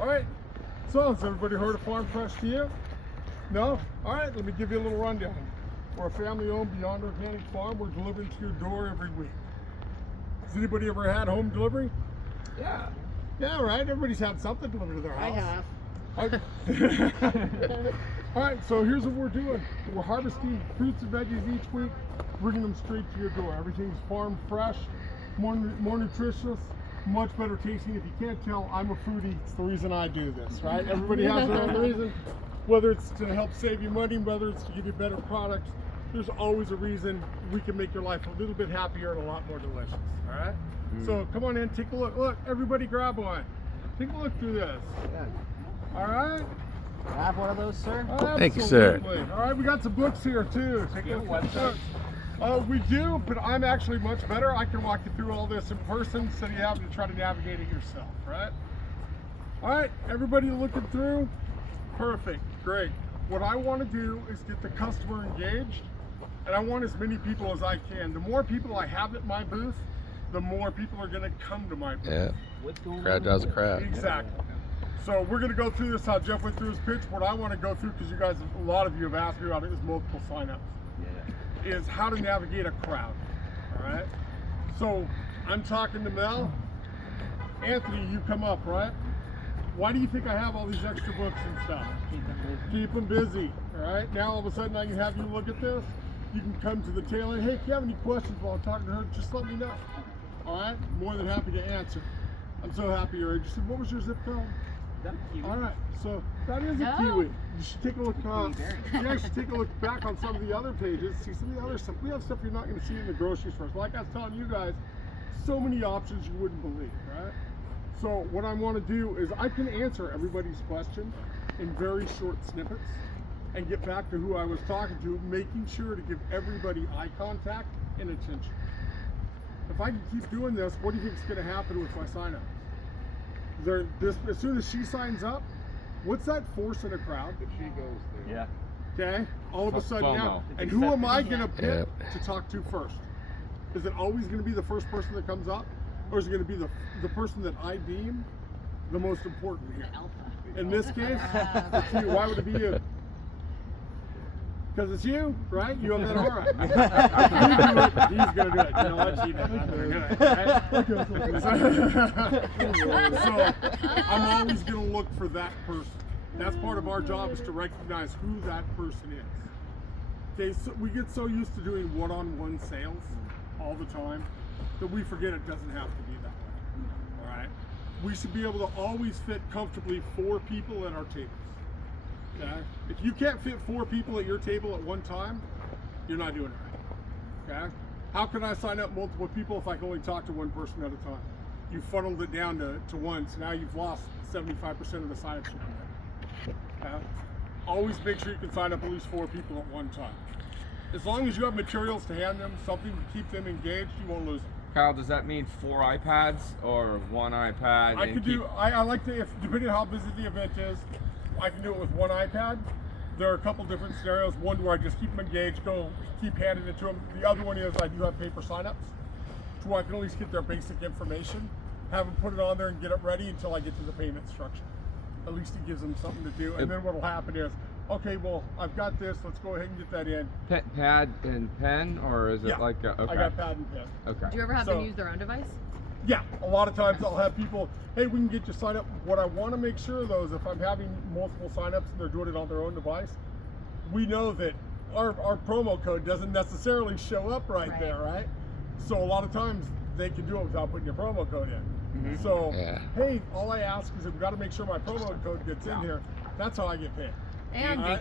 All right. So, has everybody heard of Farm Fresh to you? No? All right, let me give you a little rundown. We're a family-owned Beyond Organic farm. We're delivering to your door every week. Has anybody ever had home delivery? Yeah. Yeah, right. Everybody's had something delivered to their I house. have. All right, so here's what we're doing. We're harvesting fruits and veggies each week, bringing them straight to your door. Everything's farm fresh, more nutritious, much better tasting. If you can't tell, I'm a foodie. It's the reason I do this, right? Everybody has their own reason. Whether it's to help save you money, whether it's to give you better products, there's always a reason we can make your life a little bit happier and a lot more delicious, all right? So come on in, take a look. Look, everybody grab one. Take a look through this. Yeah. All right? I have one of those, sir. Thank you, sir. Absolutely. All right, we got some books here too. Take a look. We do, but I'm actually much better. I can walk you through all this in person instead of you having to try to navigate it yourself, right? All right, everybody looking through? Perfect, great. What I want to do is get the customer engaged, and I want as many people as I can. The more people I have at my booth, the more people are going to come to my booth. Yeah. Crowd draws a crowd. Exactly. So we're going to go through this, how Jeff went through his pitch. What I want to go through, because you guys, a lot of you have asked me about it, is multiple signups. Is how to navigate a crowd. All right. So I'm talking to Mel. Anthony, you come up, right? Why do you think I have all these extra books and stuff? Keep them busy. All right. Now all of a sudden I can have you look at this. You can come to the tail end. Hey, if you have any questions while I'm talking to her, just let me know. All right. More than happy to answer. I'm so happy you're interested. What was your zip code? All right, so that is a kiwi. You should take a look. You guys should take a look back on some of the other pages. See some of the other stuff. We have stuff you're not going to see in the grocery stores. Like I was telling you guys, so many options you wouldn't believe, right? So what I want to do is I can answer everybody's question in very short snippets and get back to who I was talking to, making sure to give everybody eye contact and attention. If I can keep doing this, what do you think is going to happen with my sign-up? As soon as she signs up, what's that force in a crowd? If she goes there. Yeah. Okay. All of a sudden FOMO. now, and who am I gonna pick to talk to first? Is it always gonna be the first person that comes up, or is it gonna be the person that I deem the most important here? In this case, it's you. Why would it be you? Because it's you, right? You have that aura. You do it, he's gonna do it. You know what? She does. I'm gonna do it. Right? So I'm always gonna look for that person. That's part of our job, is to recognize who that person is. Okay, so we get so used to doing one-on-one sales all the time that we forget it doesn't have to be that way. All right? We should be able to always fit comfortably 4 people at our tables. Okay? If you can't fit 4 people at your table at one time, you're not doing it right. Okay? How can I sign up multiple people if I can only talk to one person at a time? You funneled it down to one, so now you've lost 75% of the signups you can get. Okay? Always make sure you can sign up at least 4 people at one time. As long as you have materials to hand them, something to keep them engaged, you won't lose them. Kyle, does that mean 4 iPads or 1 iPad? I could do. I like to, depending on how busy the event is, I can do it with 1 iPad. There are a couple different scenarios. One where I just keep them engaged, keep handing it to them. The other one is I do have paper signups, to where I can at least get their basic information, have them put it on there and get it ready until I get to the payment structure. At least it gives them something to do. And then what will happen is, okay, well, I've got this. Let's go ahead and get that in. Pad and pen, or is it like a, okay. I got pad and pen. Okay. Do you ever have them use their own device? Yeah, a lot of times I'll have people, hey, we can get you signed up. What I want to make sure, though, is if I'm having multiple signups and they're doing it on their own device, we know that our promo code doesn't necessarily show up right there, right? So a lot of times they can do it without putting your promo code in. So, hey, all I ask is, I've got to make sure my promo code gets in here. That's how I get paid. And, and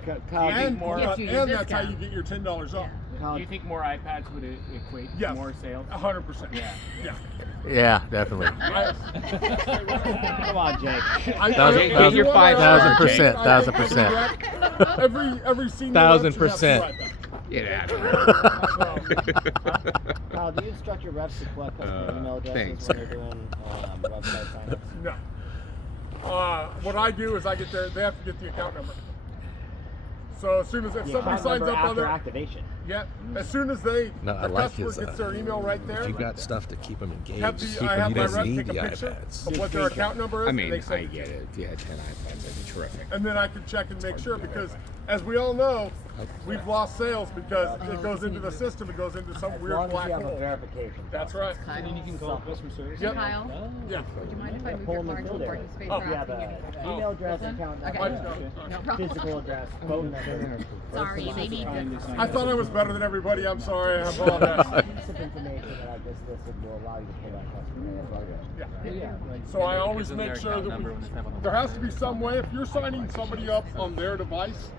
that's how you get your $10 off. Do you think more iPads would equate to more sales? 100%. Yeah. Yeah, definitely. Come on, Jake. Get your 5,000%. 1,000%. Every senior 1,000%. Get out of here. Kyle, do you instruct your reps to collect customer email addresses when they're doing website signups? No. What I do is I get they have to get the account number. So as soon as if The somebody account signs number up on after there, activation. yeah, as soon as they No, I the like customer his, gets their email right there, If you got stuff to keep them engaged, have keep I 'em- have you my don't rep need take the a picture iPads. of what their account number is. I and mean, they I send it to get me. it. If you had 10 iPads, that'd be terrific. And then I can check and make sure because, as we all know, we've lost sales because it goes into the system. It goes into some As weird long as black you have a hole. verification. That's right. And then you can call customer service. Yep. Kyle, Yeah. would you mind if I move Pull your them car and into a fill parking space Oh. for You have asking you an to email address, Listen? account Okay. number, No problem. physical address, phone number. Sorry, they need I thought I was better than everybody. I'm sorry. I apologize. Piece of information that I just listed will allow you to pay that customer. Yeah. So I always make sure that there has to be some way. If you're signing somebody up on their device,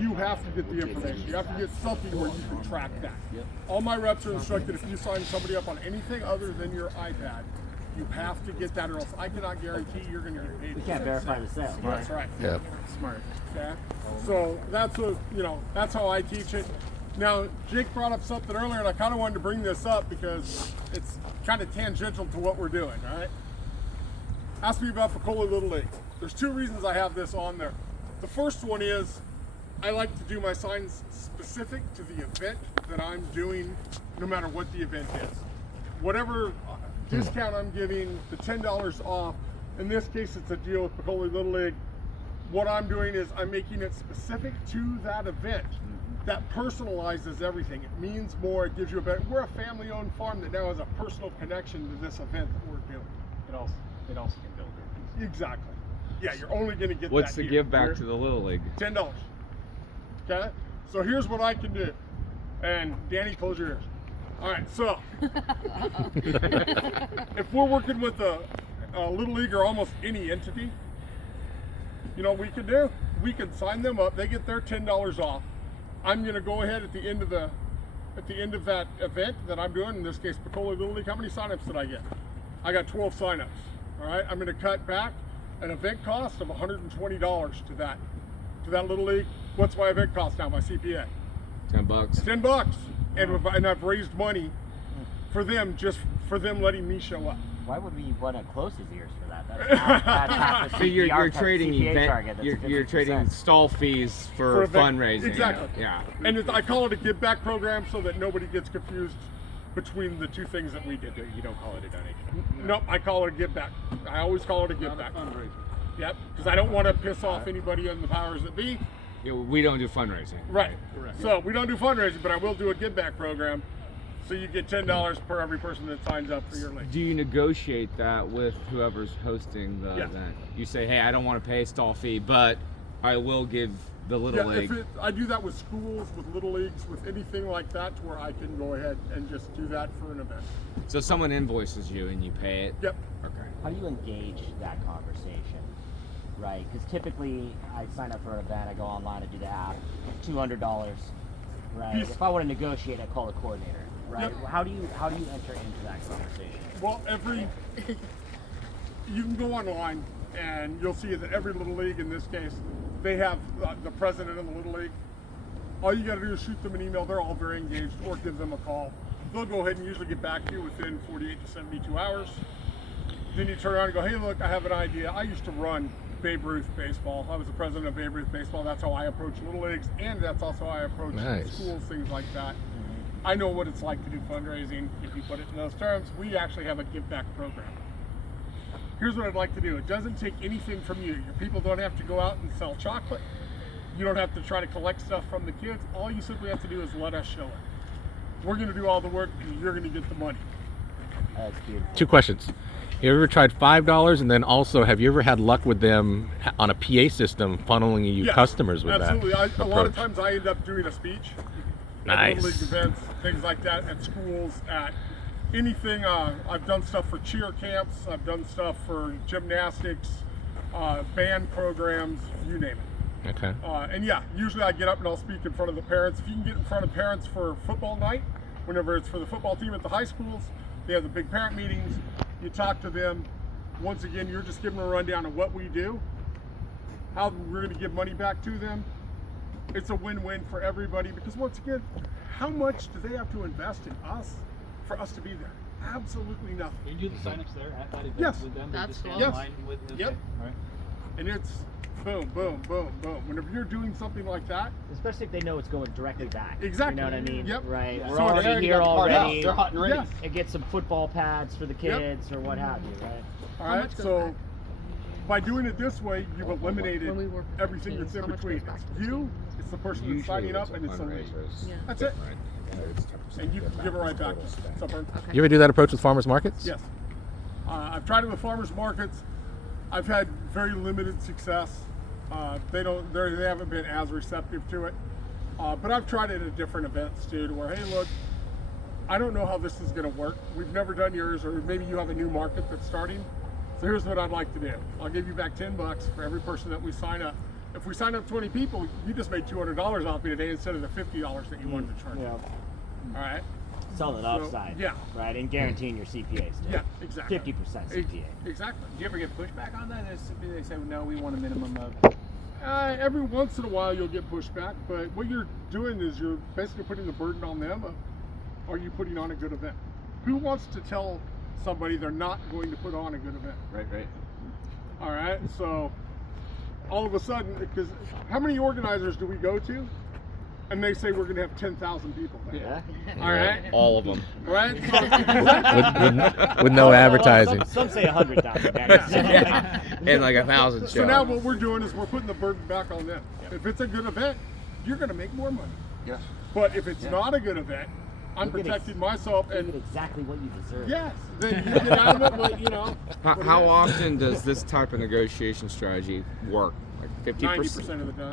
you have to get the information. You have to get something where you can track that. All my reps are instructed if you sign somebody up on anything other than your iPad, you have to get that or else I cannot guarantee you're going to get paid. You can't verify the sale. That's right. Yep. Smart. Okay. So that's what that's how I teach it. Now Jake brought up something earlier, and I kind of wanted to bring this up because it's kind of tangential to what we're doing. All right. Ask me about Pecola Little League. There's two reasons I have this on there. The first one is I like to do my signs specific to the event that I'm doing, no matter what the event is. Whatever discount I'm giving, the $10 off. In this case, it's a deal with Pecola Little League. What I'm doing is I'm making it specific to that event. That personalizes everything. It means more. It gives you a better. We're a family-owned farm that now has a personal connection to this event that we're doing. It also can build it. Exactly. Yeah, you're only going to get What's that the here. give back to the Little League? $10. Okay? So here's what I can do. And Danny, close your ears. All right, so if we're working with a Little League or almost any entity, you know what we can do? We can sign them up. They get their $10 off. I'm going to go ahead at the end of that event that I'm doing, in this case, Pecola Little League. How many signups did I get? I got 12 signups. All right, I'm going to cut back an event cost of $120 to that Little League. What's my event cost now? My CPA? $10. $10, and I've raised money for them, just for them letting me show up. Why would we want to close his ears for that? That's half the So you're CPR trading CPA target. event, That's you're 50%. trading stall fees for event- fundraising. Exactly. Yeah. And I call it a give back program so that nobody gets confused between the two things that we did. You don't call it a donation. Nope, I call it a give back. I always call it a give back. Yep, because I don't want to piss off anybody in the powers that be. Yeah, we don't do fundraising. Right. So we don't do fundraising, but I will do a give back program. So you get $10 per every person that signs up for your league. Do you negotiate that with whoever's hosting the Yeah. event? You say, hey, I don't want to pay a stall fee, but I will give the Little League. I do that with schools, with little leagues, with anything like that, to where I can go ahead and just do that for an event. So someone invoices you and you pay it? Yep. Okay. How do you engage that conversation, right? Because typically I sign up for an event, I go online, I do the app, $200, right? Yes. If I want to negotiate, I call the coordinator, right? Yep. How do you enter into that conversation? Well, you can go online and you'll see that every little league, in this case, they have the president of the little league. All you got to do is shoot them an email. They're all very engaged, or give them a call. They'll go ahead and usually get back to you within 48 to 72 hours. Then you turn around and go, hey, look, I have an idea. I used to run Babe Ruth baseball. I was the president of Babe Ruth baseball. That's how I approach little leagues, and that's also how I approach Nice. schools, things like that. I know what it's like to do fundraising. If you put it in those terms, we actually have a give back program. Here's what I'd like to do. It doesn't take anything from you. Your people don't have to go out and sell chocolate. You don't have to try to collect stuff from the kids. All you simply have to do is let us show it. We're going to do all the work, and you're going to get the money. That's beautiful. 2 questions. You ever tried $5? And then also, have you ever had luck with them on a PA system funneling you Yes, customers with absolutely. that? A lot of approach? times I end up doing a speech at Nice. little league events, things like that, at schools, at anything. I've done stuff for cheer camps. I've done stuff for gymnastics, band programs, you name it. Okay. And yeah, usually I get up and I'll speak in front of the parents. If you can get in front of parents for football night, whenever it's for the football team at the high schools, they have the big parent meetings. You talk to them. Once again, you're just giving them a rundown of what we do, how we're going to give money back to them. It's a win-win for everybody, because once again, how much do they have to invest in us for us to be there? Absolutely nothing. You do the signups there at that event Yes. with them? That's They just cool. stand Yes. in line with the Yep. All right. And boom, boom, boom, boom. Whenever you're doing something like that, Especially if they know it's going directly back. Exactly. You know what I mean? Yep. Right. Yeah. We're So it's already already here got the part out. already. They're hot and ready. yes. And get some football pads for the Yep. kids or what have you, right? All How right, much goes so back? by doing it this way, you've eliminated When we work with everything teams, that's in how much between. goes back It's to the you, team? it's the person that's signing up, and it's the league. Yeah. That's it. And you can give it right back to us. Supper. Okay. You ever do that approach with farmers markets? Yes. I've tried it with farmers markets. I've had very limited success. They haven't been as receptive to it. But I've tried it at different events too, to where, hey, look, I don't know how this is going to work. We've never done yours, or maybe you have a new market that's starting. So here's what I'd like to do. I'll give you back $10 for every person that we sign up. If we sign up 20 people, you just made $200 off me today instead of the $50 that you wanted to charge. Yeah. All right. Selling So, upside. yeah. Right. And guaranteeing your CPA still. Yeah, exactly. 50% CPA. Exactly. Do you ever get pushback on that? They say, no, we want a minimum of. Every once in a while you'll get pushback, but what you're doing is you're basically putting the burden on them of, are you putting on a good event? Who wants to tell somebody they're not going to put on a good event? Right. All right, so all of a sudden, because how many organizers do we go to? And they say we're going to have 10,000 people there. Yeah. All right, All of them. right? With no advertising. Some say 100,000. Yeah. And like 1,000 shows. So now what we're doing is we're putting the burden back on them. If it's a good event, you're going to make more money. Yeah. But if it's not a good event, I'm You get protecting myself You and get exactly what you deserve. yes, then you get out of it, but you know. How often does this type of negotiation strategy work? Like 90% of the time.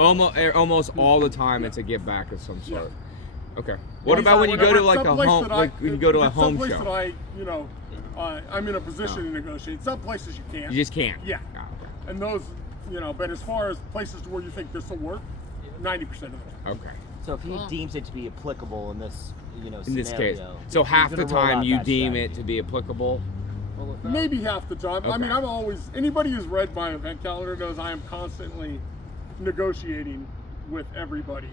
Almost all the time, it's a give back of some sort. Yeah. Okay. What about when you go to like a home, like when you go to a home someplace show? that I, you know, I'm in a position to negotiate. Some places you can't. You just can't. Yeah. Oh, okay. And those, you know, but as far as places where you think this will work, 90% of the time. Okay. So if he deems it to be applicable in this, In this case, scenario, so he's half the gonna roll time out you that deem strategy. it to be applicable. Maybe half the time. I mean, Okay. I'm always, anybody who's read my event calendar knows I am constantly negotiating with everybody.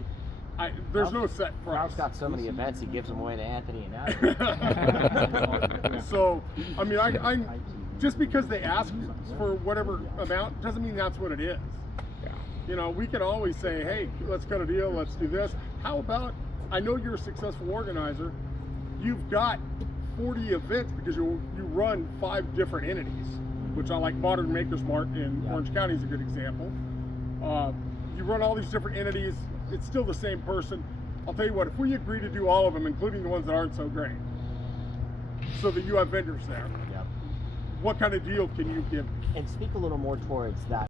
There's no set price. Ralph's got so many events, he gives them away to Anthony and Adam. So, I mean, I just because they ask for whatever amount doesn't mean that's what it is. Yeah. You know, we can always say, hey, let's cut a deal, let's do this. How about, I know you're a successful organizer, you've got 40 events because you run 5 different entities, which I like. Modern Makers Mart in Orange County is a good example. You run all these different entities, it's still the same person. I'll tell you what, if we agree to do all of them, including the ones that aren't so great, so that you have vendors there, Yep. what kind of deal can you give me? And speak a little more towards that